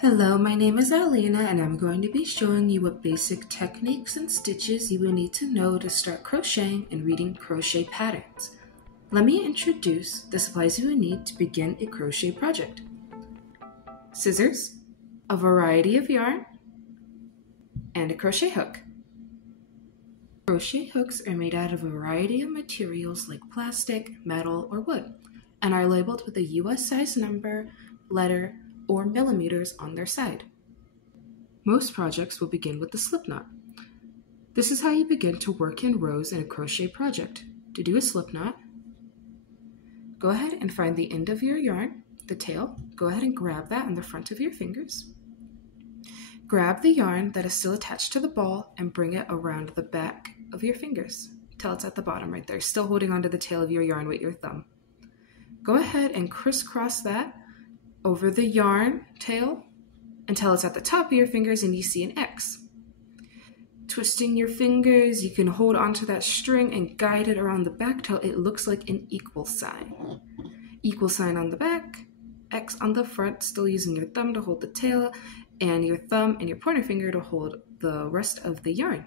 Hello, my name is Alleena and I'm going to be showing you what basic techniques and stitches you will need to know to start crocheting and reading crochet patterns. Let me introduce the supplies you will need to begin a crochet project. Scissors, a variety of yarn, and a crochet hook. Crochet hooks are made out of a variety of materials like plastic, metal, or wood, and are labeled with a US size number, letter, or millimeters on their side. Most projects will begin with the slip knot. This is how you begin to work in rows in a crochet project. To do a slip knot, go ahead and find the end of your yarn, the tail. Go ahead and grab that on the front of your fingers. Grab the yarn that is still attached to the ball and bring it around the back of your fingers till it's at the bottom right there, still holding onto the tail of your yarn with your thumb. Go ahead and crisscross that over the yarn tail until it's at the top of your fingers and you see an X. Twisting your fingers, you can hold onto that string and guide it around the back till it looks like an equal sign. Equal sign on the back, X on the front, still using your thumb to hold the tail and your thumb and your pointer finger to hold the rest of the yarn.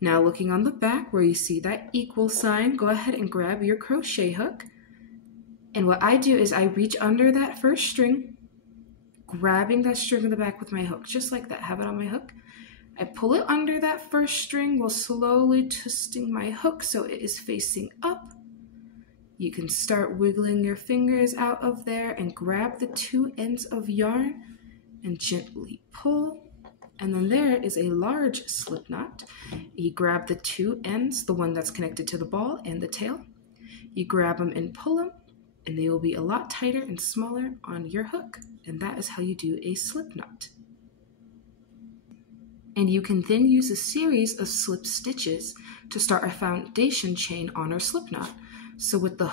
Now looking on the back where you see that equal sign, go ahead and grab your crochet hook. And what I do is I reach under that first string, grabbing that string in the back with my hook, just like that, have it on my hook. I pull it under that first string while slowly twisting my hook so it is facing up. You can start wiggling your fingers out of there and grab the two ends of yarn and gently pull. And then there is a large slip knot. You grab the two ends, the one that's connected to the ball and the tail. You grab them and pull them, and they will be a lot tighter and smaller on your hook. And that is how you do a slip knot. And you can then use a series of slip stitches to start a foundation chain on our slip knot. So with the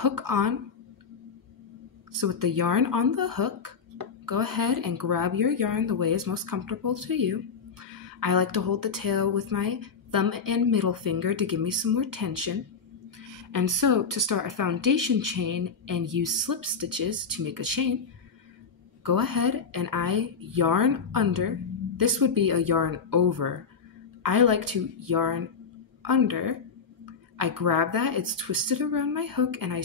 yarn on the hook, go ahead and grab your yarn the way is most comfortable to you. I like to hold the tail with my thumb and middle finger to give me some more tension. And so to start a foundation chain and use slip stitches to make a chain, go ahead and I yarn under. This would be a yarn over. I like to yarn under. I grab that, it's twisted around my hook, and I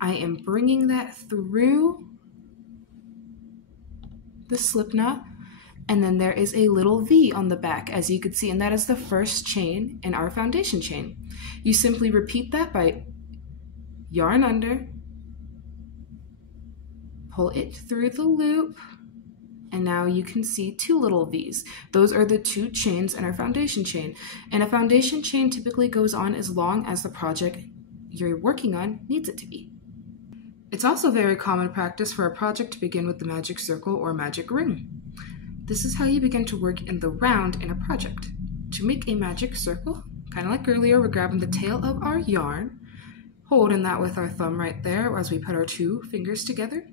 am bringing that through the slip knot. And then there is a little V on the back, as you can see, and that is the first chain in our foundation chain. You simply repeat that by yarn under, pull it through the loop, and now you can see two little V's. Those are the two chains in our foundation chain. And a foundation chain typically goes on as long as the project you're working on needs it to be. It's also very common practice for a project to begin with the magic circle or magic ring. This is how you begin to work in the round in a project. To make a magic circle, kind of like earlier, we're grabbing the tail of our yarn, holding that with our thumb right there as we put our two fingers together.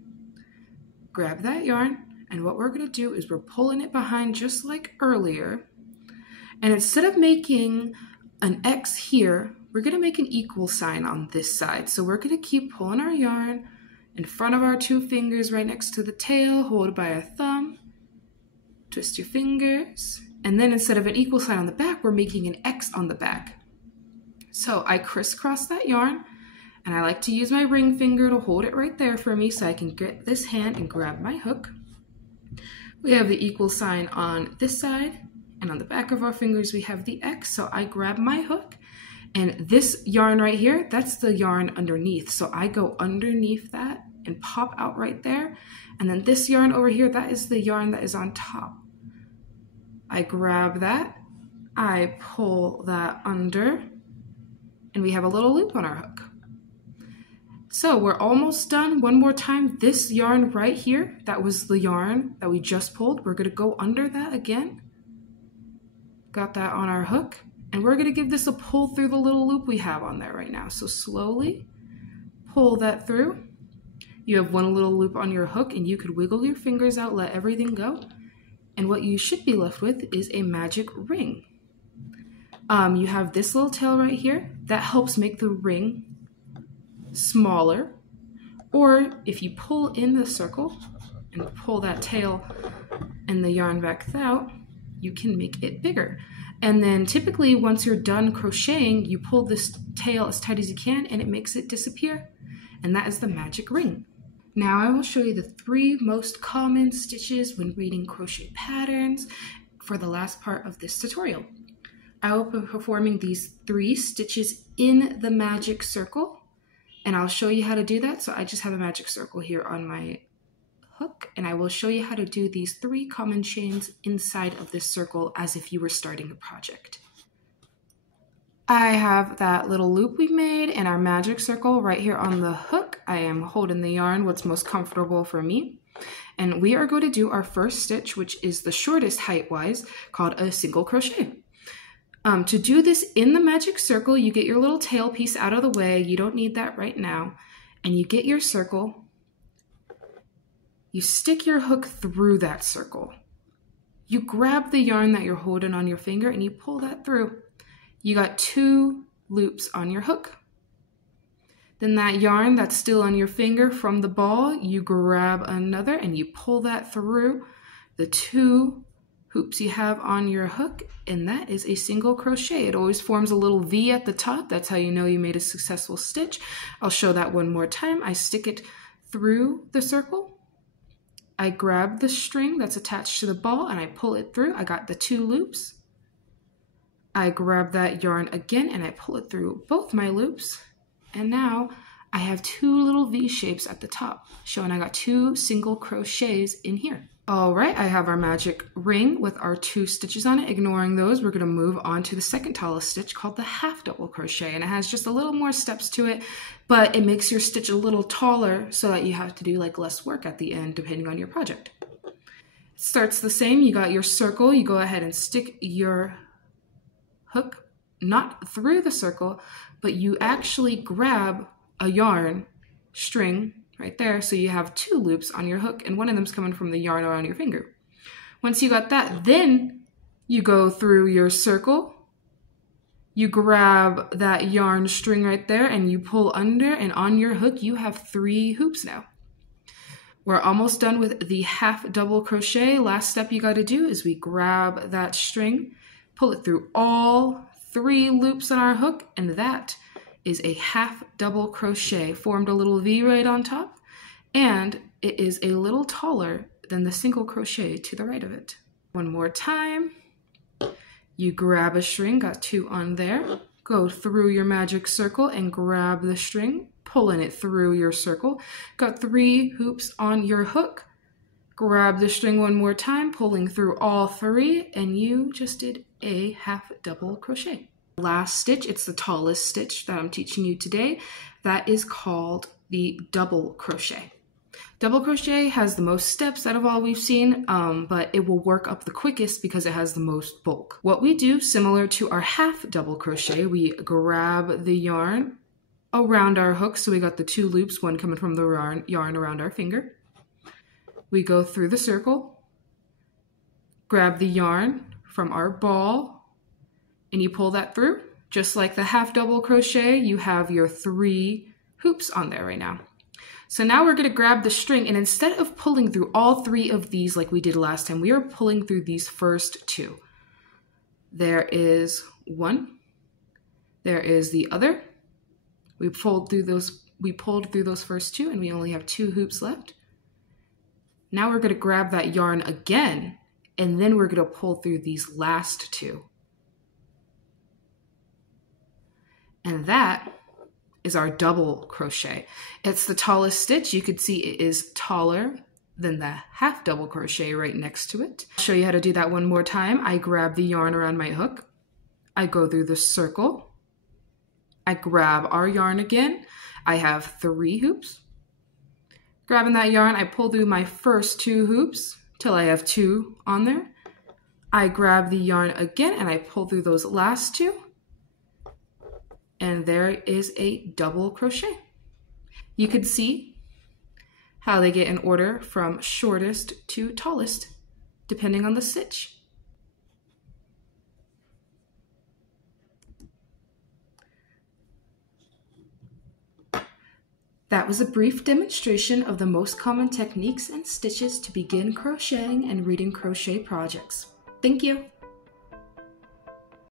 Grab that yarn, and what we're going to do is we're pulling it behind just like earlier. And instead of making an X here, we're going to make an equal sign on this side. So we're going to keep pulling our yarn in front of our two fingers right next to the tail, hold by our thumb. Twist your fingers, and then instead of an equal sign on the back, we're making an X on the back. So I crisscross that yarn, and I like to use my ring finger to hold it right there for me so I can get this hand and grab my hook. We have the equal sign on this side, and on the back of our fingers we have the X, so I grab my hook, and this yarn right here, that's the yarn underneath, so I go underneath that and pop out right there. And then this yarn over here, that is the yarn that is on top. I grab that, I pull that under, and we have a little loop on our hook. So we're almost done. One more time, this yarn right here, that was the yarn that we just pulled. We're gonna go under that again. Got that on our hook, and we're gonna give this a pull through the little loop we have on there right now. So slowly pull that through. You have one little loop on your hook, and you could wiggle your fingers out, let everything go. And what you should be left with is a magic ring. You have this little tail right here that helps make the ring smaller. Or if you pull in the circle, and pull that tail and the yarn back out, you can make it bigger. And then typically once you're done crocheting, you pull this tail as tight as you can and it makes it disappear. And that is the magic ring. Now I will show you the 3 most common stitches when reading crochet patterns for the last part of this tutorial. I will be performing these 3 stitches in the magic circle, and I'll show you how to do that. So I just have a magic circle here on my hook, and I will show you how to do these 3 common chains inside of this circle as if you were starting a project. I have that little loop we made in our magic circle right here on the hook. I am holding the yarn what's most comfortable for me. And we are going to do our first stitch, which is the shortest height-wise, called a single crochet. To do this in the magic circle, you get your little tail piece out of the way. You don't need that right now. And you get your circle. You stick your hook through that circle. You grab the yarn that you're holding on your finger and you pull that through. You got 2 loops on your hook. Then that yarn that's still on your finger from the ball, you grab another and you pull that through the 2 hoops you have on your hook, and that is a single crochet. It always forms a little V at the top. That's how you know you made a successful stitch. I'll show that one more time. I stick it through the circle. I grab the string that's attached to the ball and I pull it through. I got the 2 loops. I grab that yarn again and I pull it through both my loops. And now I have 2 little V shapes at the top, showing I got 2 single crochets in here. All right, I have our magic ring with our 2 stitches on it. Ignoring those, we're gonna move on to the second tallest stitch called the half double crochet. And it has just a little more steps to it, but it makes your stitch a little taller so that you have to do like less work at the end, depending on your project. It starts the same. You got your circle. You go ahead and stick your hook not through the circle, but you actually grab a yarn string right there, so you have 2 loops on your hook and one of them's coming from the yarn around your finger. Once you got that, then you go through your circle, you grab that yarn string right there and you pull under, and on your hook you have 3 hoops now. We're almost done with the half double crochet. Last step you got to do is we grab that string, pull it through all 3 loops on our hook, and that is a half double crochet. Formed a little V right on top, and it is a little taller than the single crochet to the right of it. One more time. You grab a string, got 2 on there, go through your magic circle and grab the string, pulling it through your circle. Got 3 hoops on your hook. Grab the string one more time, pulling through all 3, and you just did a half double crochet. Last stitch, it's the tallest stitch that I'm teaching you today. That is called the double crochet. Double crochet has the most steps out of all we've seen, but it will work up the quickest because it has the most bulk. What we do, similar to our half double crochet, we grab the yarn around our hook. So we got the 2 loops, one coming from the yarn around our finger. We go through the circle, grab the yarn from our ball, and you pull that through. Just like the half double crochet, you have your 3 hoops on there right now. So now we're gonna grab the string, and instead of pulling through all 3 of these like we did last time, we are pulling through these first 2. There is one, there is the other. We pulled through those first 2, and we only have 2 hoops left. Now we're gonna grab that yarn again, and then we're gonna pull through these last 2. And that is our double crochet. It's the tallest stitch. You could see it is taller than the half double crochet right next to it. I'll show you how to do that one more time. I grab the yarn around my hook. I go through the circle. I grab our yarn again. I have 3 hoops. Grabbing that yarn, I pull through my first 2 hoops till I have 2 on there. I grab the yarn again and I pull through those last 2. And there is a double crochet. You could see how they get in order from shortest to tallest, depending on the stitch. That was a brief demonstration of the most common techniques and stitches to begin crocheting and reading crochet projects. Thank you!